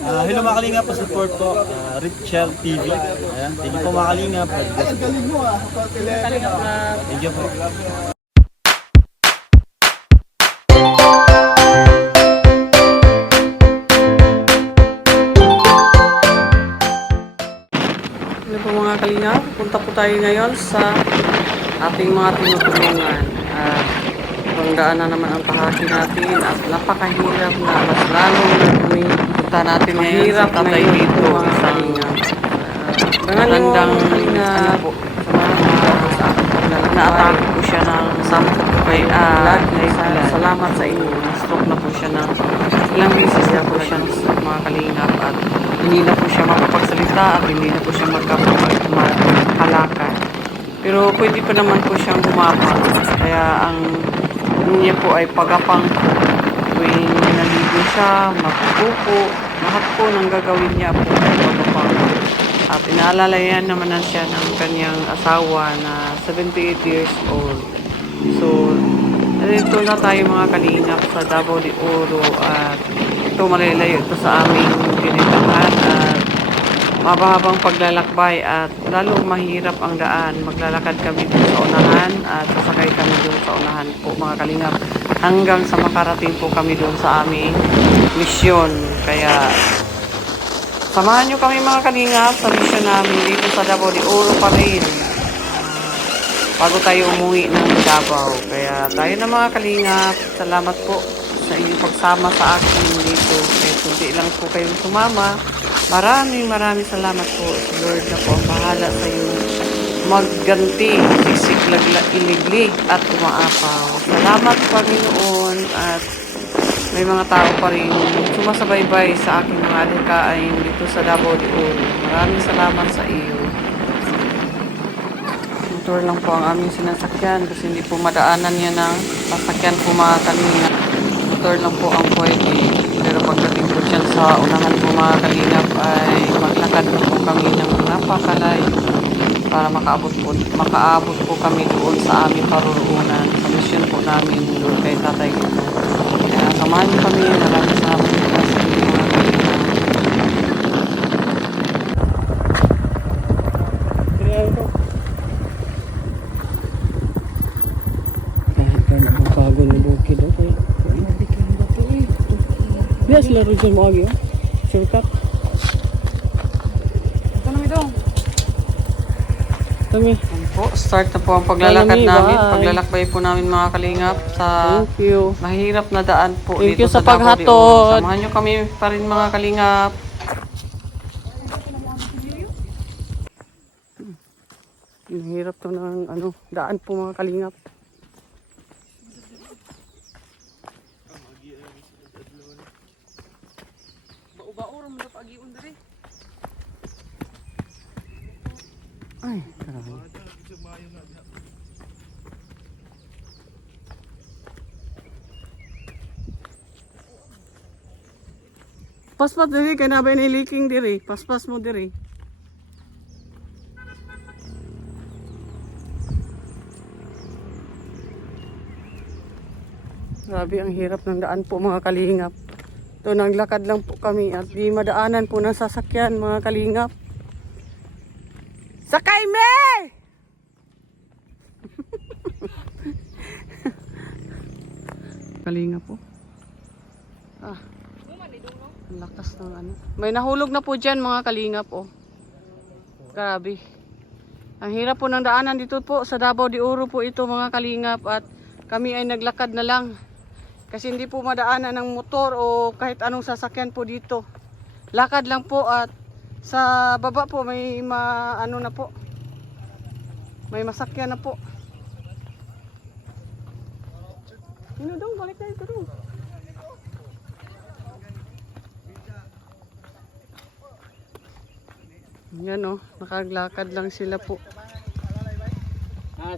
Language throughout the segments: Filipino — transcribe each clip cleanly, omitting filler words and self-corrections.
Hello mga kalingap, pa-support po, Richel TV. Ayan, thank you po mga kalingap. Thank you po. Ano po mga kalingap, punta po tayo ngayon sa ating mga tinutulungan. Ang daan na naman ang pahati natin at napakahirap na mas lalong punta natin ngayon sa tatay dito mga kalingap. Magandang ano po, sa ating paglalakbay. Na-atake po siya ng salamat sa inyo. Stroke na po siya ng ilang beses na po siya ng stroke mga kalingap at hindi na po siya makapagsalita at hindi na po siya magkapalakad. Pero pwede pa naman po siyang gumapang. Kaya ang niya po ay pagapang po. Tuwing naligo siya, mapupupo, lahat po ng gagawin niya po ay pagapang. At inaalalayan naman na siya ng kanyang asawa na 78 years old. So, dito na tayo mga kalingap sa Davao de Oro at ito malalayo ito sa aming pinitahan at mabahabang paglalakbay at lalong mahirap ang daan. Maglalakad kami doon sa unahan at sasakay kami doon sa unahan po mga kalingap hanggang sa makarating po kami doon sa aming misyon. Kaya samahan nyo kami mga kalingap sa misyon namin dito sa Davao de Oro pa rin bago tayo umuwi ng Davao. Kaya tayo na mga kalingap, salamat po sa inyong pagsama sa akin dito. Kaya kundi lang po kayong sumama. Maraming salamat po. Si Lord na po ang bahala sa iyo magganti, siksik, iliglig at umaapaw. Salamat Panginoon at may mga tao pa rin sumasabaybay sa aking mga alikain dito sa Davao de Oro. Maraming salamat sa iyo. Motor lang po ang aming sinasakyan kasi hindi po madaanan yan ng sasakyan po mga kalingap. Motor lang po ang pwede. Pero pagdating po dyan sa unahan po mga kalingap ay maglakad na po kami ng napakalayo para makaabot po kami doon sa aming paruroonan sa mission po namin doon kay Tatay Gito. Kaya samahan niyo kami. Maraming salamat po sa inyo mga kalingap. Bago na bukid ako eh. Bias laro dyan mo agi oh. Shortcut. Ito na midong. Kami. Po, start na po ang paglalakad namin. Bye. Paglalakbay po namin mga kalingap sa Thank you. mahirap na daan po Thank dito you sa Davao de Oro. paghatod. Samahan nyo kami pa rin mga kalingap. Mahirap to ng daan po mga kalingap. Ay, grabe. Paspas diri kay nabay ni leaking diri. Paspas mo diri. Grabe ang hirap ng daan po mga kalingap. Ito naglakad lang po kami at di madaanan po ng sasakyan mga kalingap. Sakay me! Kalingap po. Ang lakas ng May nahulog na po dyan mga kalingap oh. Grabe. Ang hirap po ng daanan dito po sa Davao de Oro po ito mga kalingap at kami ay naglakad na lang. Kasi hindi po madaanan ng motor o kahit anong sasakyan po dito. Lakad lang po at sa baba po may na po. May masakyan na po. Ano daw? Balik na ito daw. Yan o, nakaglakad lang sila po.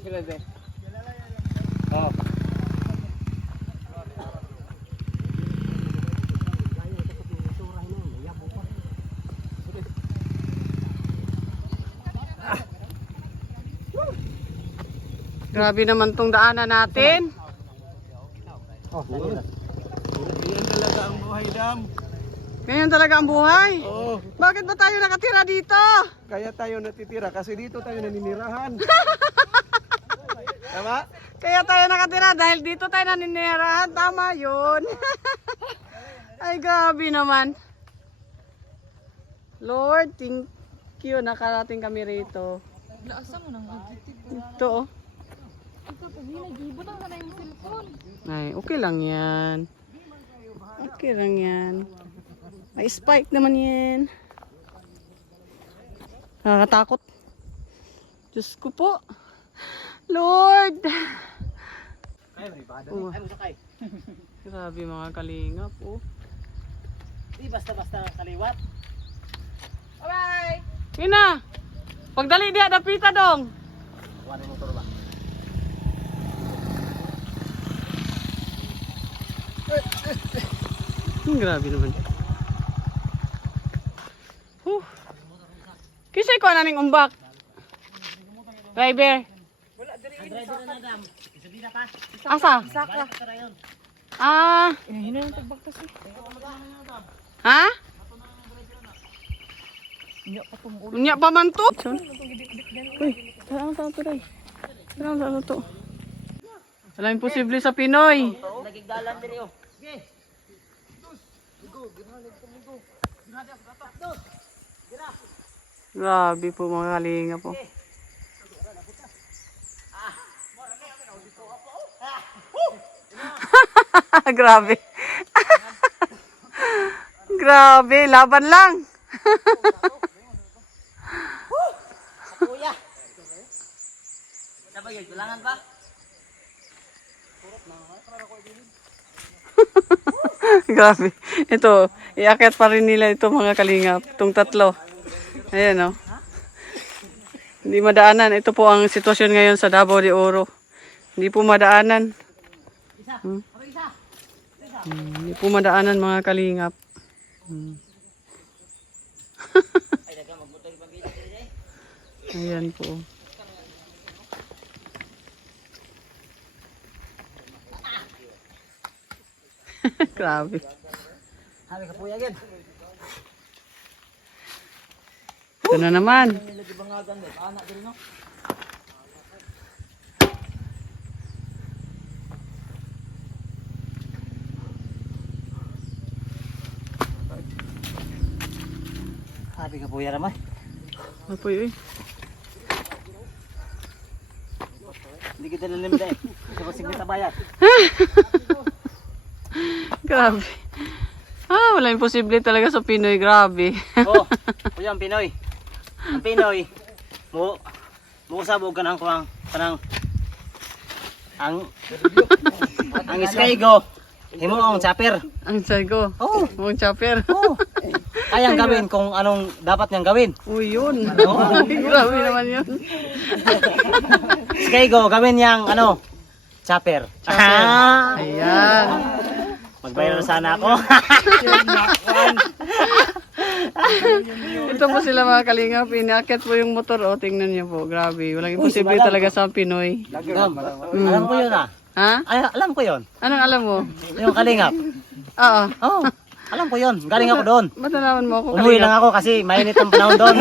Sila de. Oh. Grabe naman tong daanan natin. Yan talaga ang buhay dam. Ganyan talaga ang buhay. Oo. Bakit ba tayo nakatira dito? Kaya tayo natitira kasi dito tayo naninirahan. Tama? Kaya tayo nakatira dahil dito tayo naninirahan. Tama yun. Ay, grabe naman. Lord, thank you. Nakarating kami rito. Ito, oh. Ay, okay lang yan. Okay lang yan. May spike naman yan. Nakakatakot. Diyos ko po. Lord! Oh. Grabe mga kalingap, oh. Di basta-basta kaliwat. Bye! Yun na! Pagdali diya, dapita dong! Wala motor ba? Grabe naman. Kisay ko na ning umbak. Driver. Asa? Ah. Ha? Unya pa man to. Uy, saan to rin? Saan to? Wala imposible sa Pinoy. Nagigdalan diri oh. Grabe po mga kalinga po. Grabe. Grabe, laban lang. Kuya. Sabay yun, kulangan ba? Grabe. Ito, iakyat pa rin nila ito mga kalingap. Itong tatlo. Ayan, oh. Hindi madaanan. Ito po ang sitwasyon ngayon sa Davao de Oro. Hindi po madaanan. Hindi po madaanan mga kalingap. Ayan po. Grabe. Habi ka puya gid. Ito na naman. Bangagan mo, anak diri no. Habi ka puya ramay. Ano po yun? Hindi kita lalim dai. Kasi kita bayad. Grabe. Ah, wala imposible talaga sa Pinoy. Grabe. Oh, kuya ang Pinoy. Ang Pinoy mo sabog kanang kuang kanang ang iskaygo himo ang chopper. Ang sago. Oh, Mong chopper. oh. Kayang gawin kung anong dapat niyang gawin. Uy, yun. Grabe naman yun. Iskaygo gawin niyang ano chopper. Ah. Ayan. Magbayar sana ako. Ito po sila mga kalingap. Inaakit po yung motor. O, tingnan niyo po. Grabe. Walang imposible talaga sa Pinoy. Alam ko yun ah. Ha? Ay, alam ko yun. Anong alam mo? Yung kalingap. Oo. Oh, alam ko yun. Galing ako doon. Ba't nalaman mo ako Umuwi kalingap? lang ako kasi mainit ang panahon doon.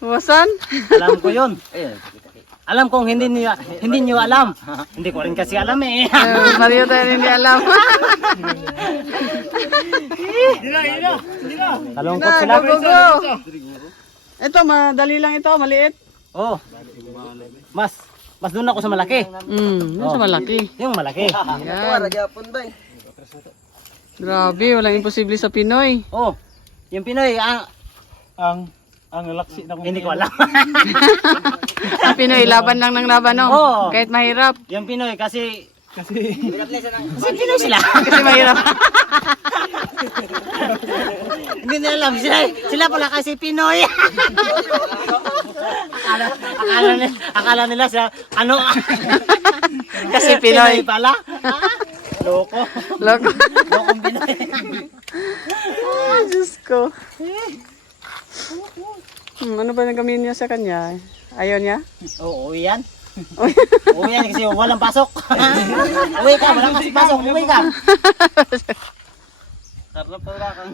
Huwasan? Alam ko yun. Alam kong hindi niyo alam. Hindi ko rin kasi alam eh. Mario tayo hindi alam. Kalungkot Na, sila. go, go, go. Ito, madali lang ito. Maliit. Oh. Mas doon ako sa malaki. Yun sa malaki. Yung malaki. Yan. Grabe, walang imposible sa Pinoy. Oh. Yung Pinoy Ang laksi na hindi ko alam. Sa Pinoy, laban lang ng laban, no? Oo. Kahit mahirap. Yung Pinoy kasi Pinoy sila. Kasi mahirap. Hindi nila alam. Sila pala kasi Pinoy. akala nila sa ano. Kasi Pinoy. pala. Loko. Loko. Lokong Pinoy. Diyos ko. Ano ba nagamin niya sa kanya? Ayaw niya? Oo, yan. Uwi yan kasi walang pasok. Uwi ka, walang kasi pasok. Uwi ka. Karna pa wala kang.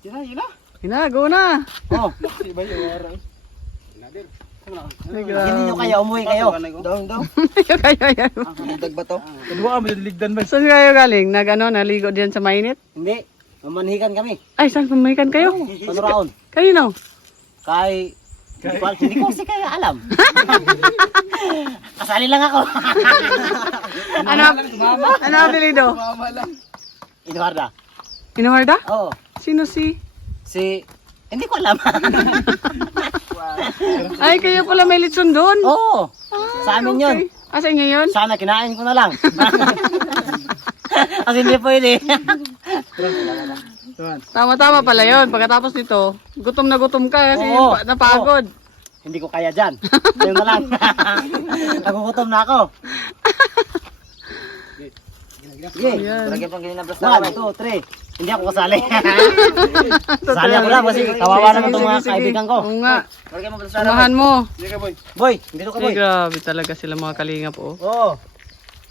Yun na. Hinago na. Oh. Iba yung araw. Ay, Hindi nyo kaya, umuwi kayo. Daw. Kaya. Dag ba to? Kadua mo ligdan ba? Saan kayo galing? Naligo diyan sa mainit? Hindi. Mamanhikan kami. Ay, saan pumahikan kayo? Panuraon. Kayo no? Kay... Hindi ko kasi kaya alam. Kasali lang ako. Ano apelido? Mama lang. Eduarda. Inuharda? Oo. Sino si? Hindi ko alam. Ay, kayo pala may litson doon? Oo. Sa amin yun. Ah, sa inyo yun? Sana kinain ko na lang. Kasi hindi pwede. Tama-tama pala yun. Pagkatapos nito, gutom na gutom ka kasi Oo. napagod. Hindi ko kaya dyan. Ayun na lang. Nagugutom na ako. Sige. Ayan. Lagyan pang ganyan na basta. 1, 2, 3. Hindi ako kasali. Kasali ako lang kasi kawawa naman itong mga kaibigan ko. Oo nga. Lagyan mo basta. Samahan mo. Sige boy. Boy, dito ka Ay, boy. grabe talaga sila mga kalingap oh. Oo.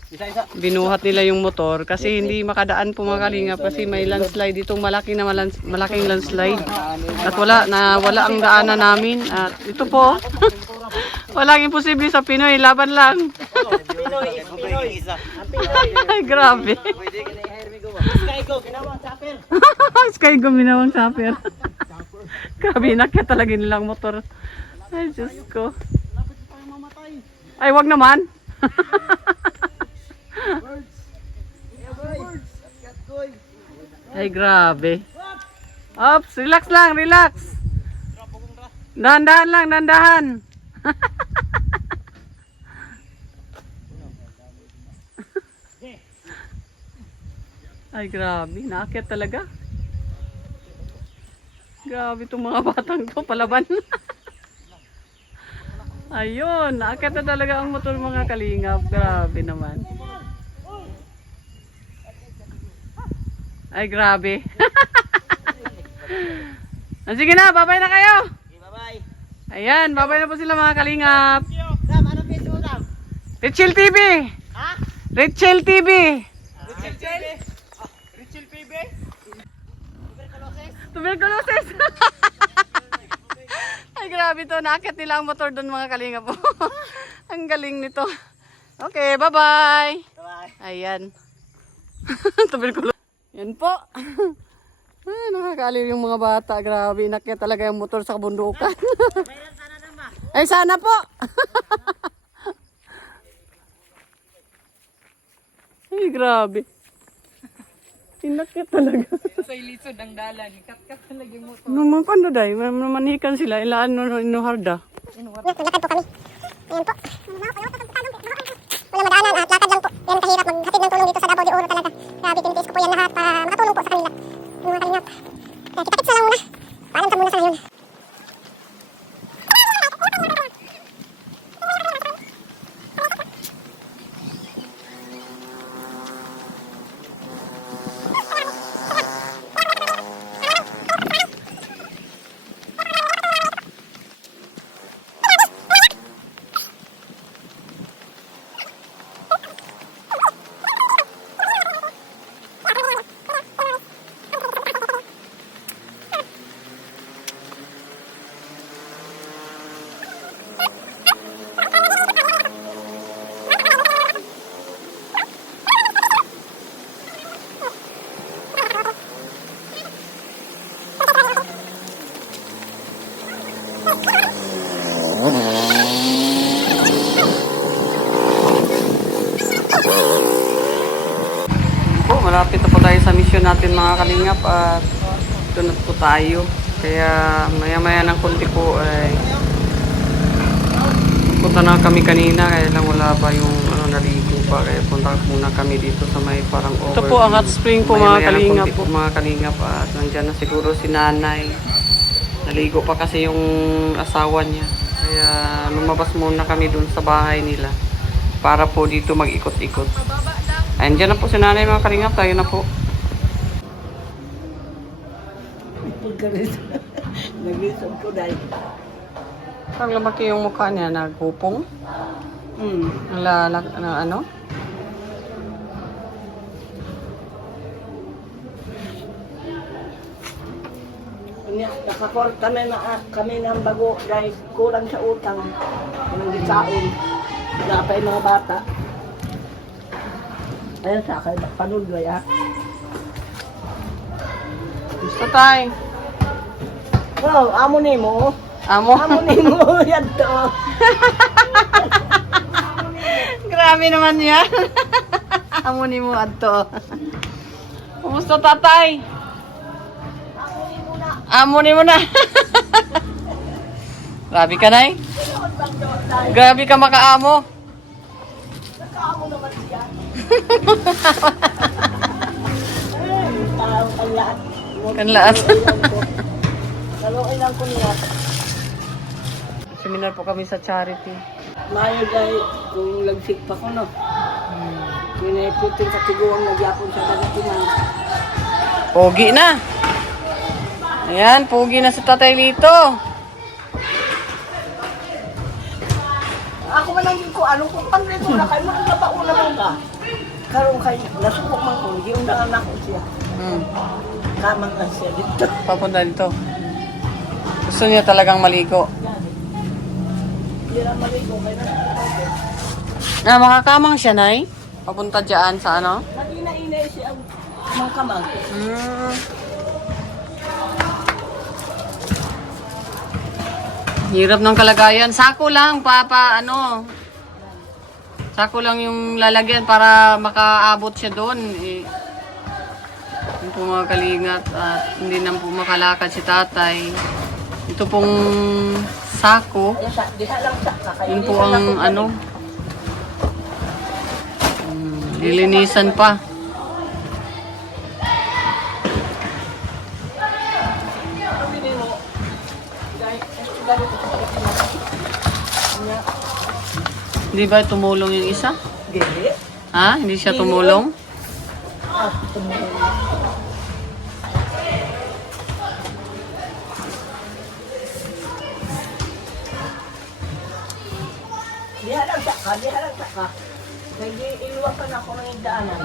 Isa-isa. Binuhat nila yung motor kasi hindi makadaan po mga kalingap kasi may landslide ditong malaking landslide. At wala ang daanan namin. At ito po, walang imposible sa Pinoy, laban lang. Pinoy isa. Ay, grabe. Pwede ka na i-hire me go. Sky go, ginawang chopper. Sky guminawang chopper. Grabe, nakita talaga nilang motor. Ay, Diyos ko. Ay, wag naman. Ay, grabe. Ops, relax lang, relax. Dahan-dahan lang, dahan-dahan. Ay, grabe. Naakyat talaga. Grabe itong mga batang to, palaban. Ayun, naakyat na talaga ang motor mga kalingap. Grabe naman. Ay, grabe. Sige na, babay na kayo. Bye-bye. Ayan, babay na po sila mga kalingap. Sam, anong Facebook mo, Sam? Richel TV. Ha? Richel TV. Richel PB? Tuberculosis. Ay, grabe to. Naakyat nila ang motor doon mga kalingap po. Ang galing nito. Okay, bye-bye. Bye-bye. Ayan. Tuberculosis. Yan po. Ay, nakakaliw yung mga bata. Grabe, inakyat talaga yung motor sa kabundukan. Ay, sana po. Ay, grabe. Inakyat talaga. Sa ilisod ang dalan, kat-kat talaga yung motor. Naman paano dahi? Manhikan sila. Ilaan inuharda. Lakad po kami. Ayan po. Wala madaanan at lakad lang po. Yan kahirap maghatid ng tulong dito sa Davao de Oro talaga. Grabe, tinitiis ko po yan lahat para makatulong po sa kanila. Yung mga kalingap. Kaya kita-kits na lang muna. Paalam ka muna sa ngayon. Po, malapit na po tayo sa mission natin mga kalingap at ito na po tayo. Kaya maya-maya ng konti po ay punta na kami kanina kaya lang wala pa yung naligo pa kaya punta muna kami dito sa may parang over. Ito po ang hot spring po mga kalingap po. Mga kalingap at nandyan na siguro si nanay. Naligo pa kasi yung asawa niya. Kaya lumabas muna kami dun sa bahay nila para po dito mag-ikot-ikot. Ayan, dyan na po si nanay mga kalingap. Tayo na po. Naglisod ko dahil. Parang lumaki yung mukha niya, nagpupong. Ano? Nakakor kami ng bago dahil kulang sa utang. Yung gisain. Wala pa yung mga bata. Ayun sa akin, panudloy ah. Gusto tayo. Oh, amo ni mo. Amo. Amo ni mo, yan to. Grabe naman yan. Amo ni mo adto. Kumusta tatay? Amo ni mo na. Grabe ka na Grabe ka makaamo. Nakaamo naman siya. Tao kanlaat. Kanlaat. Kaluoy lang ko niya. Seminar po kami sa charity. Mayo dahil kung lagsik pa ko no. Pinaputin sa tiguang nagyapon sa kagatiman. Pogi na. Ayan, pogi na sa tatay Lito. Ako man lang ko, ano kung panrito na kayo, mga babaon naman ka. Karoon kayo, nasubok man ko, yung nanganak ko siya. Kamang na siya dito. Papunta dito. Gusto niya talagang maligo. Hindi lang maligo, kaya nasubok ako. Makakamang siya, Nay. Papunta dyan sa ano? Nag-ina-ina siya ang mga kamang. Hirap ng kalagayan. Sako lang, Sako lang yung lalagyan para makaabot siya doon. Yung po mga kalingat at hindi na po makalakad si tatay. Ito pong sako. Diha lang siya, kakainin Yun po ang lilinisan pa. Hindi ba tumulong yung isa? Hindi. Ha? Hindi siya tumulong? Tumulong. Diha lang siya ka. Nag-iiwakan ako ng daanan.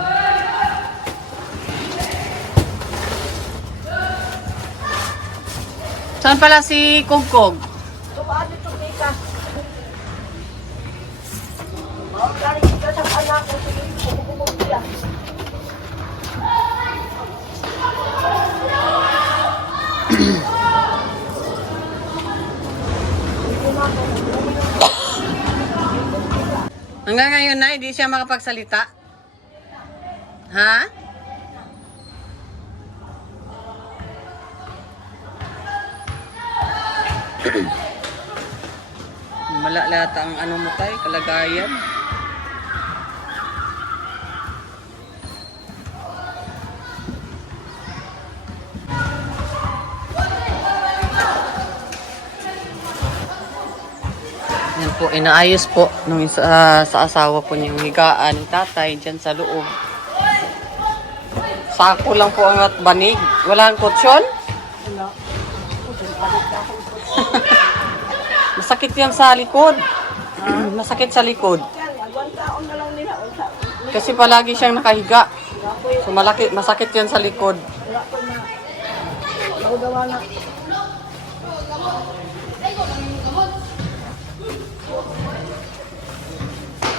Saan pala si Kugkog? So, paano ito, Mika? Galing ka sa anak ko, sige, bububog siya. Hanggang ngayon na, hindi siya makapagsalita? Ha? Malalata ang ano mo tayo, kalagayan. Yan po, inaayos po nung sa asawa po niya yung higaan ni tatay dyan sa loob. Sako lang po ang at banig. Walang kutsyon? Masakit yan sa likod. Masakit sa likod. Kasi palagi siyang nakahiga. So masakit yan sa likod.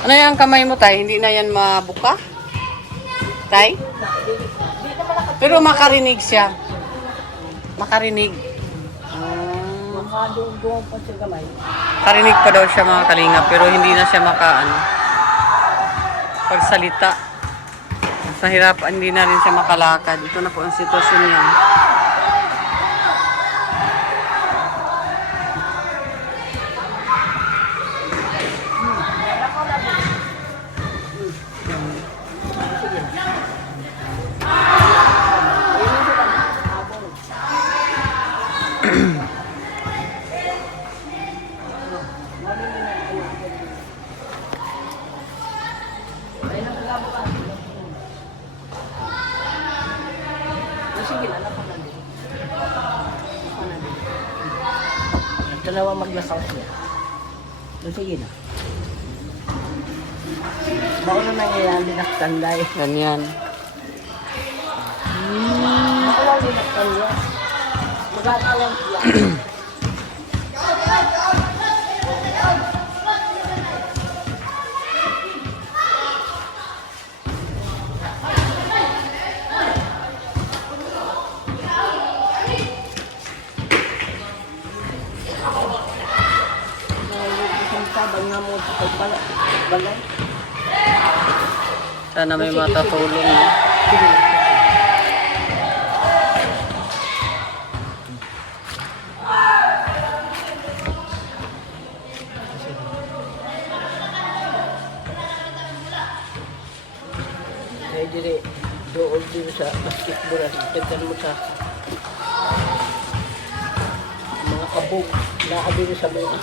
Ano yung kamay mo, tay? Hindi na yan mabuka? Tay? Pero makarinig siya. Makarinig. Makadugong pa siya gamay. Karinig pa daw siya mga kalinga, pero hindi na siya pagsalita. Sa hirap, hindi na rin siya makalakad. Ito na po ang sitwasyon niya. Dalawa maglasaw siya. Sige na. Bako na nangyayari na standay. Ganyan. Bako lang din na standay. Magkakalang siya. Sabang nga mo sa pagbalay. Sana may matatulong. No? Kaya dire, doon din sa basketball at pagkan mo sa mga kabog na abili sa mga.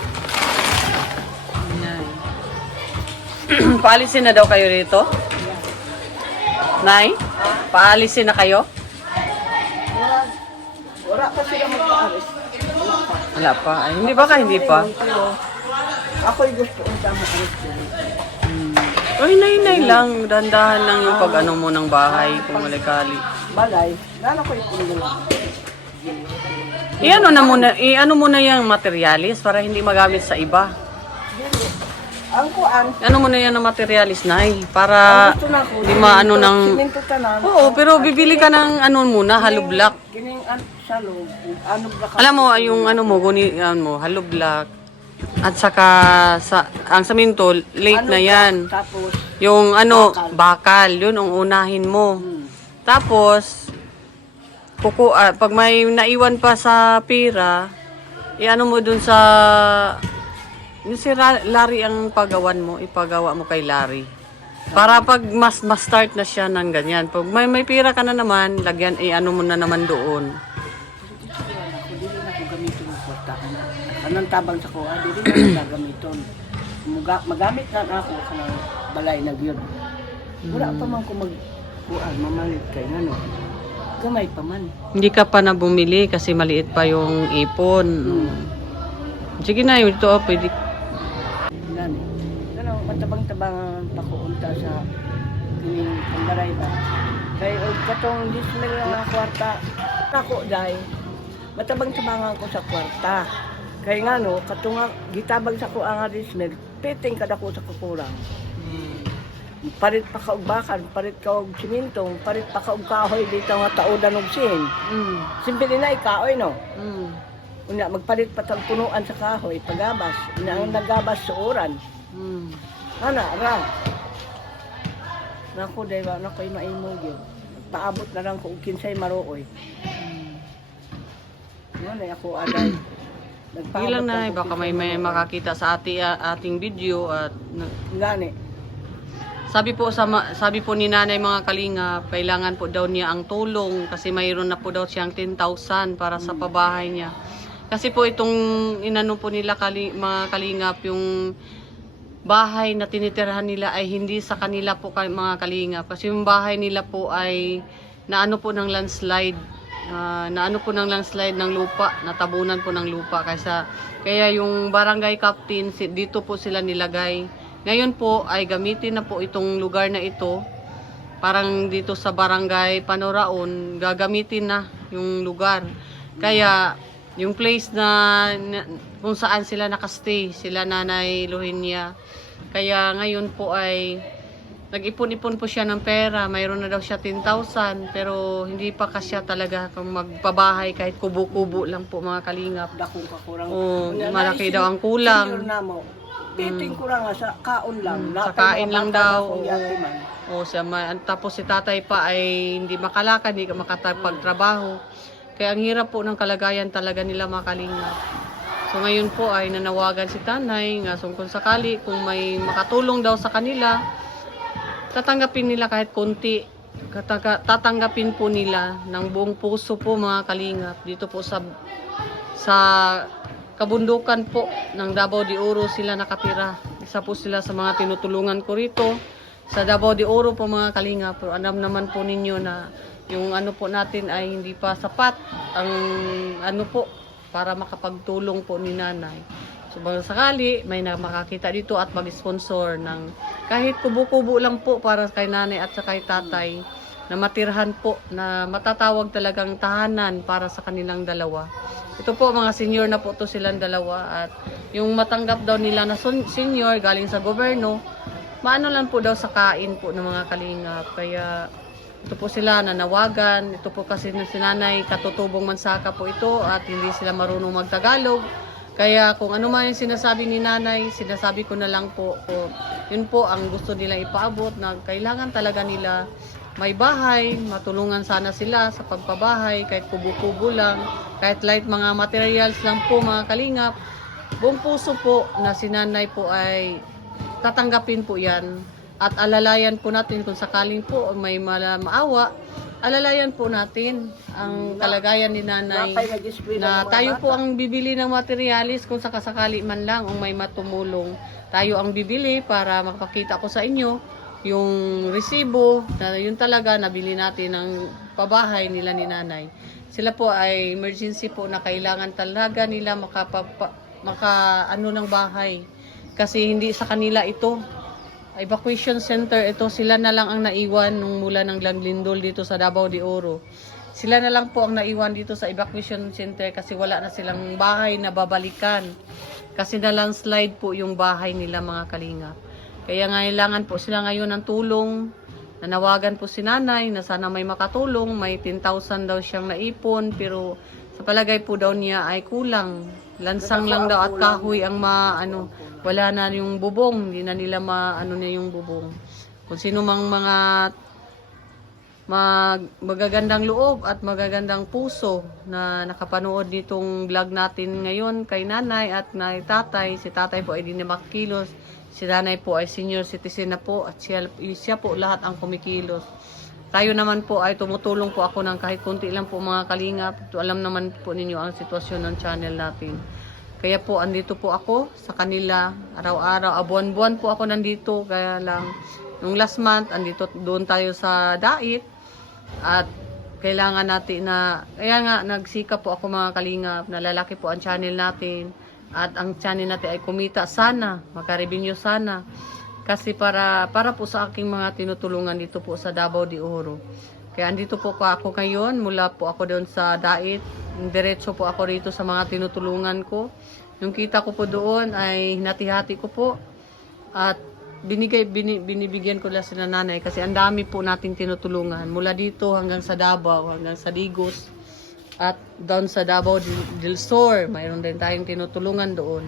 Yan. Paalisin na daw kayo rito? Nay? Paalisin na kayo? Wala pa sila magpaalis. Wala pa. Ay, hindi ba ka? Hindi pa. Ako'y gusto kong tama alis sila. Uy, nay lang. Dandahan lang yung pag-ano mo ng bahay kung malikali. Balay, lalo ko yung puno lang. I-ano muna yung materialis para hindi magamit sa iba. Ang kuan, Ano muna yan ng materialis, nay? Para gusto na ko. hindi maano ng... Siminto tanan. Oo, pero bibili ka ng ano muna, hollow block. Kining sa loob. Ano ba ka? Alam mo, yung ano mo, hollow block. At saka, ang saminto, late na yan. Tapos, Yung ano, bakal, yun ang unahin mo. Tapos, pag may naiwan pa sa pira, i-ano mo dun sa... Yung si Larry ang pagawan mo, ipagawa mo kay Larry. Para pag mas-start na siya ng ganyan. Pag may pira ka na naman, lagyan, i-ano mo na naman doon. dili na ko gamitin ng kwarta. Anong tabang sa kuha, dili na ko gagamiton. Magamit na ako sa balay na gyud. Wala pa man ko magkuan, mamalit kay ngano. Gamay pa man. Hindi ka pa na bumili kasi maliit pa yung ipon. Sige na, ito pwede. Gani. Ganun, matabang-tabang pakuunta sa kining pambaray ba. Kay og katong dismil nga kwarta. Ako dai. Matabang-tabangan ko sa kwarta. Kay ngano, katong gitabag sa ko ang dismil, piting kada ko sa kukurang. Parit pa ka og bakan, parit ka og simintong, parit pa ka og kahoy dito nga taudan og sin. Simple na ikaoy no. Una magpalit pa tag punuan sa kahoy, pagabas, ina ang nagabas sa uran. Ana ra. Nako day ba na kay maimo gyud. Paabot na lang ko og kinsay maruoy. Ano ako aday. Ilang na, baka may makakita sa ating video at gani. sabi po ni Nanay mga kalingap, kailangan po daw niya ang tulong kasi mayroon na po daw siyang 10,000 para sa pabahay niya. Kasi po itong inano po nila mga kalingap, yung bahay na tinitirahan nila ay hindi sa kanila po mga kalingap. Kasi yung bahay nila po ay naano po ng landslide. Naano po ng landslide ng lupa, natabunan po ng lupa. Kaya yung barangay captain, dito po sila nilagay. Ngayon po ay gamitin na po itong lugar na ito. Parang dito sa barangay Panoraon, gagamitin na yung lugar. Kaya yung place na kung saan sila nakastay, sila Nanay Luhinia. Kaya ngayon po ay nag-ipon-ipon po siya ng pera. Mayroon na daw siya 10,000 pero hindi pa kasya talaga kung magpabahay kahit kubo-kubo lang po mga kalingap. Dakong kakurang. Malaki daw ang kulang. Piting ko nga sa kaon lang. Sa kain lang daw. Siya Tapos si tatay pa ay hindi makalakad, hindi makapagtrabaho. Kaya ang hirap po ng kalagayan talaga nila mga kalingap. So ngayon po ay nanawagan si Tanay nga kung sakali kung may makatulong daw sa kanila, tatanggapin nila kahit konti. Tatanggapin po nila ng buong puso po mga kalingap dito po sa kabundukan po ng Davao de Oro sila nakatira. Isa po sila sa mga tinutulungan ko rito sa Davao de Oro po mga kalingap. Pero alam naman po ninyo na yung ano po natin ay hindi pa sapat ang ano po para makapagtulong po ni Nanay. So, baka sakali, may na makakita dito at mag-sponsor ng kahit kubo-kubo lang po para kay nanay at sa kay tatay na matirhan po, na matatawag talagang tahanan para sa kanilang dalawa. Ito po, mga senior na po to silang dalawa at yung matanggap daw nila na senior galing sa gobyerno, maano lang po daw sa kain po ng mga kalingap. Kaya ito po sila nanawagan. Ito po kasi si nanay katutubong mansaka po ito at hindi sila marunong magtagalog. Kaya kung ano man yung sinasabi ni nanay, sinasabi ko na lang po. Yun po ang gusto nila ipaabot na kailangan talaga nila may bahay, matulungan sana sila sa pagpabahay, kahit kubo-kubo lang, kahit light mga materials lang po mga kalingap. Buong puso po na si nanay po ay tatanggapin po yan. At alalayan po natin kung sakaling po may maawa, alalayan po natin ang kalagayan ni nanay na tayo po ang bibili ng materialis kung sakasakali man lang o may matumulong. Tayo ang bibili para makapakita ko sa inyo yung resibo na yun talaga nabili natin ng pabahay nila ni nanay. Sila po ay emergency po na kailangan talaga nila ano ng bahay kasi hindi sa kanila ito. Evacuation center, ito sila na lang ang naiwan nung mula ng Langlindol dito sa Davao de Oro. Sila na lang po ang naiwan dito sa evacuation center kasi wala na silang bahay na babalikan. Kasi na landslide po yung bahay nila mga kalingap. Kaya kailangan po sila ngayon ng tulong. Nanawagan po si nanay na sana may makatulong. May 10,000 daw siyang naipon pero sa palagay po daw niya ay kulang. Lansang lang daw at kahoy ang wala na yung bubong, hindi na nila niya yung bubong. Kung sino mang mga magagandang loob at magagandang puso na nakapanood nitong vlog natin ngayon kay nanay at kay tatay. Si tatay po ay di na makikilos, si nanay po ay senior citizen na po at siya po lahat ang kumikilos. Tayo naman po ay tumutulong po ako ng kahit konti lang po mga kalingap. Alam naman po ninyo ang sitwasyon ng channel natin. Kaya po andito po ako sa kanila araw-araw, buwan-buwan po ako nandito. Kaya lang nung last month doon tayo sa Dait at kailangan natin na, kaya nga nagsikap po ako mga kalingap na lalaki po ang channel natin at ang channel natin ay kumita sana, makarevenue sana. Kasi para po sa aking mga tinutulungan dito po sa Davao de Oro. Kaya andito po ako ngayon, mula po ako doon sa Dait. Diretso po ako rito sa mga tinutulungan ko. Yung kita ko po doon ay hinati-hati ko po. At binibigyan ko lang sila nanay kasi ang dami po nating tinutulungan. Mula dito hanggang sa Davao, hanggang sa Digos. At doon sa Davao del Sur, mayroon din tayong tinutulungan doon.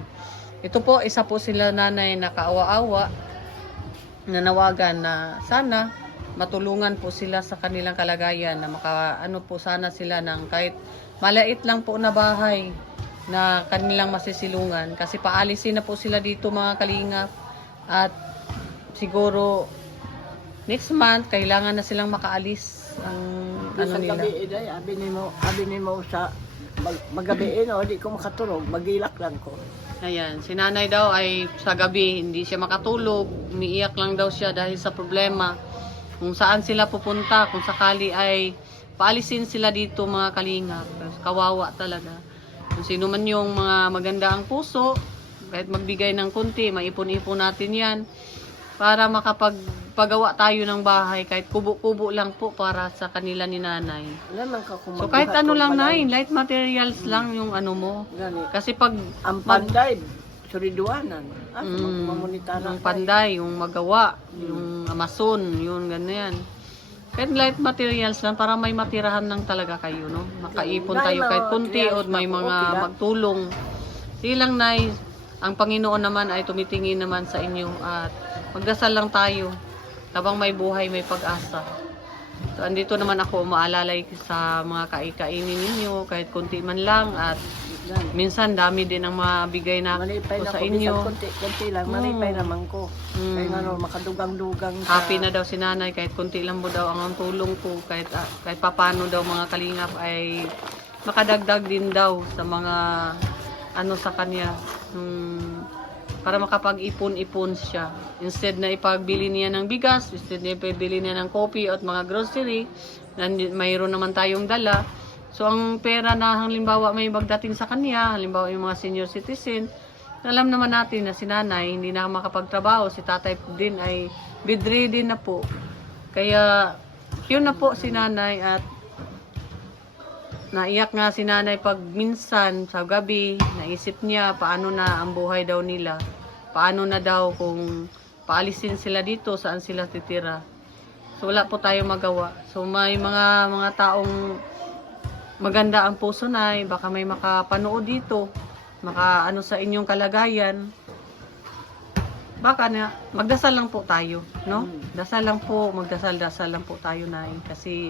Ito po, isa po sila nanay na kaawa-awa. Nanawagan na sana matulungan po sila sa kanilang kalagayan na po sana sila ng kahit malait lang po na bahay na kanilang masisilungan kasi paalisin na po sila dito mga kalingap at siguro next month kailangan na silang makaalis ang nila. Abi ni mo sa magabiin di ko makatulog, magilak lang ko. Ayan, si nanay daw ay sa gabi hindi siya makatulog, umiiyak lang daw siya dahil sa problema. Kung saan sila pupunta, kung sakali ay paalisin sila dito mga kalingap. Kawawa talaga. Kung sino man yung mga maganda ang puso, kahit magbigay ng kunti, maipon-ipon natin yan. Para makapagpagawa tayo ng bahay, kahit kubo-kubo lang po para sa kanila ni nanay. So kahit ano lang na, light materials lang yung mo. Kasi pag ang panday, suriduanan. Yung panday, yung magawa, yung amason, yung ganyan. Kahit light materials lang, para may matirahan lang talaga kayo, no? Makaipon tayo kahit kunti o may mga magtulong. Silang nay, ang Panginoon naman ay tumitingin naman sa inyo at magdasal lang tayo. Habang may buhay, may pag-asa. So, andito naman ako umaalalay sa mga kaikainin ninyo, kahit kunti man lang. At minsan, dami din ang mabigay na ko sa inyo. Kunti lang, malipay naman ko. Kaya makadugang-dugang sa... Happy na daw si nanay, kahit kunti lang mo daw ang tulong ko. Kahit papano daw mga kalingap ay makadagdag din daw sa mga sa kanya. Para makapag-ipon-ipon siya. Instead na ipagbili niya ng bigas, instead na ipabili niya ng kopi at mga grocery, mayroon naman tayong dala. So, ang pera na halimbawa may magdating sa kanya, halimbawa yung mga senior citizen, Alam naman natin na si nanay hindi na makapagtrabaho, si tatay din ay bedridden na po. Kaya yun na po si nanay at naiyak nga si nanay pag minsan sa gabi, naisip niya paano na ang buhay daw nila. Paano na daw kung paalisin sila dito, saan sila titira. So wala po tayo magawa. So may mga taong maganda ang puso na, baka may makapanood dito, makaano sa inyong kalagayan. Baka na magdasal lang po tayo, no? Dasal lang po, magdasal-dasal lang po tayo na kasi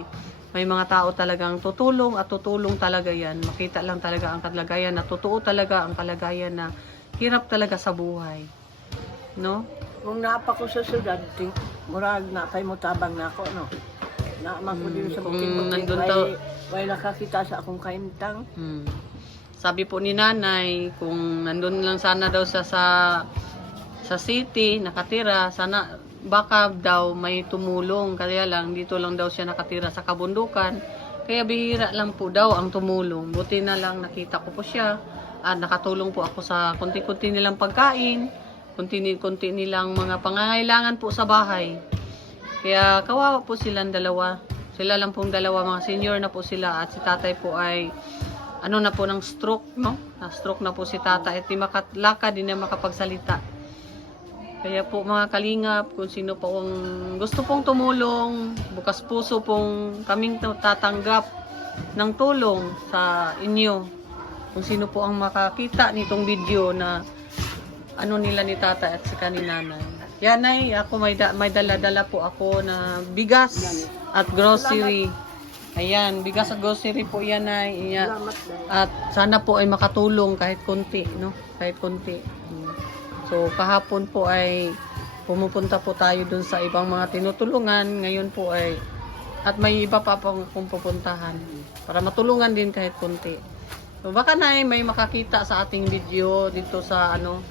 may mga tao talagang tutulong at tutulong talaga yan. Makita lang talaga ang kalagayan na totoo talaga ang kalagayan na hirap talaga sa buhay. No? Kung napa ko sa syudad, murag na kay mo tabang na ako, no? Naaman ko din sa Kung buking-buking, nandun to- may nakakita sa akong kaintang. Sabi po ni nanay, kung nandun lang sana daw sa city, nakatira, sana baka daw may tumulong. Kaya lang, dito lang daw siya nakatira sa kabundukan. Kaya bihira lang po daw ang tumulong. Buti na lang nakita ko po siya at nakatulong po ako sa kunti-kunti nilang pagkain, kunti nilang mga pangangailangan po sa bahay. Kaya kawawa po silang dalawa. Sila lang pong dalawa, mga senior na po sila at si tatay po ay ano na po ng stroke, no? Na-stroke na po si tatay at di makalakad, di na makapagsalita. Kaya po mga kalingap, kung sino po ang gusto pong tumulong, bukas puso pong kaming tatanggap ng tulong sa inyo. Kung sino po ang makakita nitong video na ano nila ni tata at si kaninanay. Yan ay, ako may dala-dala po ako na bigas at grocery. Ayan, bigas at grocery po yan ay. At sana po ay makatulong kahit konti, no? Kahit konti. So kahapon po ay pumupunta po tayo dun sa ibang mga tinutulungan. Ngayon po ay at may iba pa pong pupuntahan para matulungan din kahit konti. So baka na may makakita sa ating video dito sa ano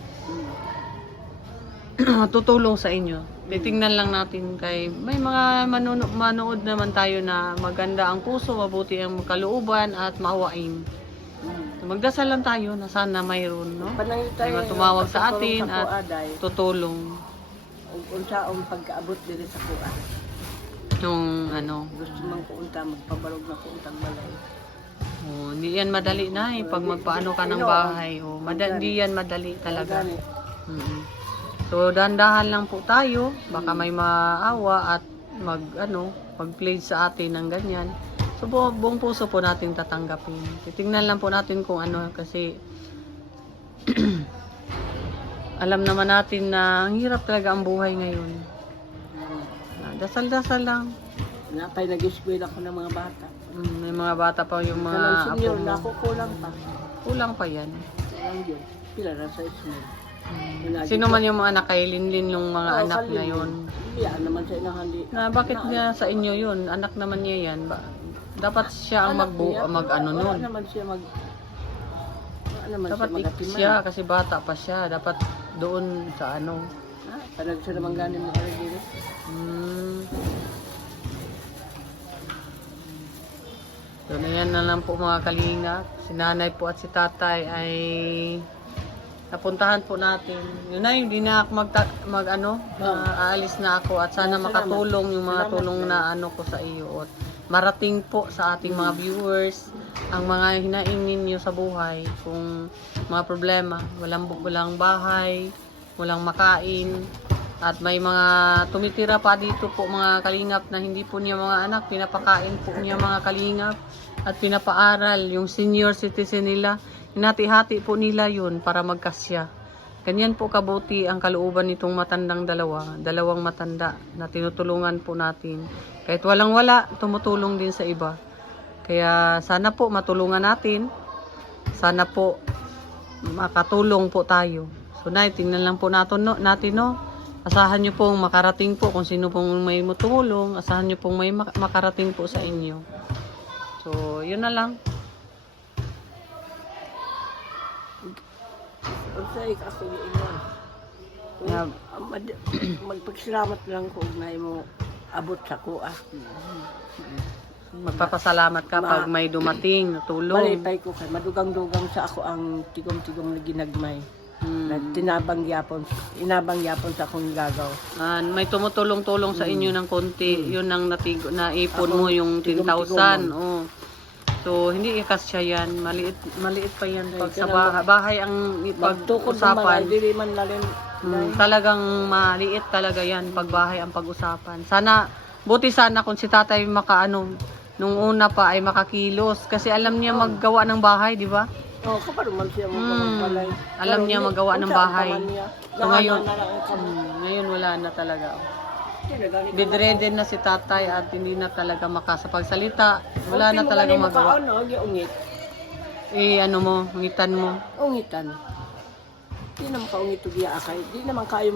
tutulong sa inyo. Titingnan lang natin kay may mga manood naman tayo na maganda ang puso, mabuti ang kalooban at maawain. Magdasal lang tayo na sana mayroon, no? May matumawag sa atin at tutulong. Unsaong pagkaabot din sa kuha. Yung ano, Gusto man ko unta, magpabalog na ko untang balay. hindi yan madali na pag magpaano ka ng bahay. Hindi yan madali talaga. So dahan-dahan lang po tayo, baka may maawa at mag-play sa atin ng ganyan. So buong puso po natin tatanggapin. Titingnan lang po natin kung ano kasi alam naman natin na ang hirap talaga ang buhay ngayon. Dasal-dasal lang. Napay nag-eskwela ko ng mga bata. May mga bata pa yung mga Kanang apo senior mo. na ako, kulang pa. Kulang pa yan. Kulang yun. Pila na sa eskwela. Sino man yung mga anak kay Linlin yung mga Oo, anak kalin na yun? Iyan naman sa inahandi. Na bakit niya sa inyo yun? Anak naman niya yan. Dapat siya ang mag-ano nun. Wala naman siya Dapat mag-atiman. siya kasi bata pa siya. Dapat doon sa ano. Talag siya naman ganin mo kaya dito. So na yan na lang po mga kalinga. Si nanay po at si tatay ay napuntahan po natin. Yun na, hindi na ako aalis na ako at sana makatulong yung mga tulong na ano ko sa iyo. At marating po sa ating mga viewers ang mga hinaing ninyo sa buhay. Kung mga problema, walang bahay, walang makain, at may mga tumitira pa dito po mga kalingap na hindi po niya mga anak, pinapakain po niya mga kalingap at pinapaaral yung senior citizen nila. Hinati-hati po nila yun para magkasya. Ganyan po kabuti ang kalooban nitong matandang dalawang matanda na tinutulungan po natin. Kahit walang-wala, tumutulong din sa iba. Kaya sana po matulungan natin. Sana po makatulong po tayo. So tingnan lang po natin, no? Asahan nyo pong makarating po kung sino pong may tumulong. Asahan nyo pong may makarating po sa inyo. So, yun na lang. Unsay ako giingon. Magpagsalamat lang ko na mo abot sa kuha. Magpapasalamat ka pag may dumating na tulong. Malipay ko kay madugang-dugang sa ako ang tigom-tigom na ginagmay. Tinabang inabang yapon sa akong gagaw. May tumutulong-tulong sa inyo ng konti. Yun ang naipon mo yung 10,000. Oh. So, hindi ikasya yan. Maliit pa yan. Pag sa bahay ang Pagtukod naman, pag-usapan. dili man na rin. Talagang maliit talaga yan. Pag bahay ang pag-usapan. Buti sana kung si tatay nung una pa ay makakilos. Kasi alam niya maggawa ng bahay, di ba? Oh, kaparuman siya mo palay. Alam niya magawa ng bahay. So, ngayon, na lang ang kamo. ngayon wala na talaga. Bedridden na si tatay at hindi na talaga makasapagsalita. Wala na talaga magawa. Giungit. Ano mo, ngitan mo. Ungitan. Di naman kaungit ugiya akay. Di naman kayo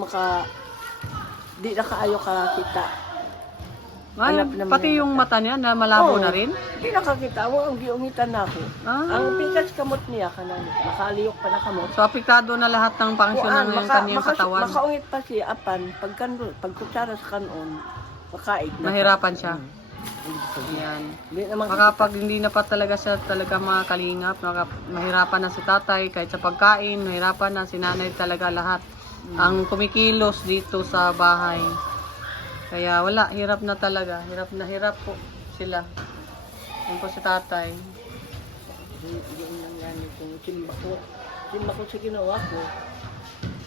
di na kaayo ka kita. Ay, Hanap naman pati yung yung mata niya na malabo na rin. Di nakakita mo, ang giungitan na ako. Ang pikas kamot niya kanan. Makaliyok pa na kamot. So, apektado na lahat ng pangsyon ng kanyang katawan. Makaungit pa siya apan pagkutsara sa kanon, makaig na. Mahirapan siya. Ayan. Di naman Makapag hindi na pa talaga siya talaga makakalingap, mahirapan na si tatay kahit sa pagkain, mahirapan na si nanay talaga lahat. Ang kumikilos dito sa bahay. Kaya wala, hirap na talaga. Hirap po sila. Yan po si tatay. yung nangyari kong simba ko sa ginawa ko.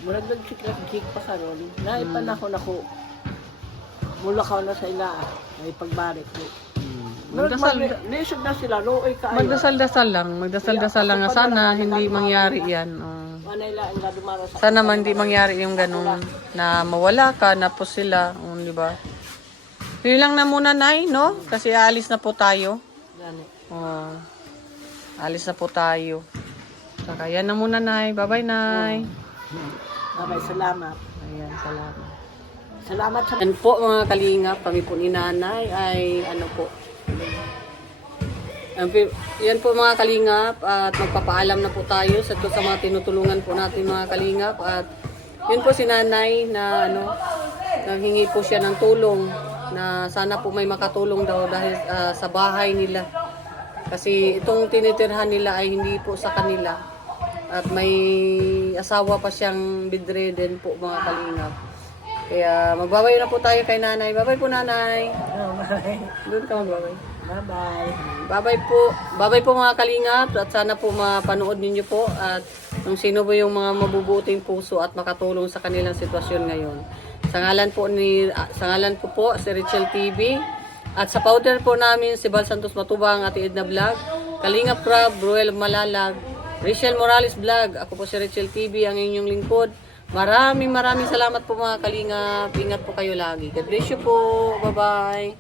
Murag nagsiklag-sik pa karon. Naipanahon ako. Mula ka na sa ila. Ay pagbarik ko. Lisod na sila. Looy ka. Magdasal-dasal lang. Magdasal-dasal lang nga sana hindi mangyari yan. Sana man hindi mangyari yung ganun na mawala ka na po sila, di ba? Yun lang na muna, Nay, no? Kasi aalis na po tayo. Alis na po tayo. Saka yan na muna, Nay. Bye-bye, Nay. Babay, salamat. Ayan, salamat. Salamat sa Yan po mga kalingap, kami po ni Nanay ay yan po mga kalingap at magpapaalam na po tayo sa mga tinutulungan po natin mga kalingap at yun po si Nanay na nanghingi po siya ng tulong na sana po may makatulong daw dahil sa bahay nila kasi itong tinitirhan nila ay hindi po sa kanila at may asawa pa siyang bedridden po mga kalingap. Kaya magbabay na po tayo kay Nanay. Babay po, Nanay. Doon ka magbabay. Bye-bye. Babay po. Babay po mga kalingap at sana po mapanood ninyo po at kung sino po yung mga mabubuting puso at makatulong sa kanilang sitwasyon ngayon. Sa ngalan ko po si Rachel TV at sa powder po namin si Bal Santos Matubang at Edna Vlog, Kalingap Crab, Bruel Malalag, Rachel Morales Vlog. Ako po si Rachel TV, ang inyong lingkod. Maraming salamat po mga kalingap. Ingat po kayo lagi. God bless you po. Bye-bye.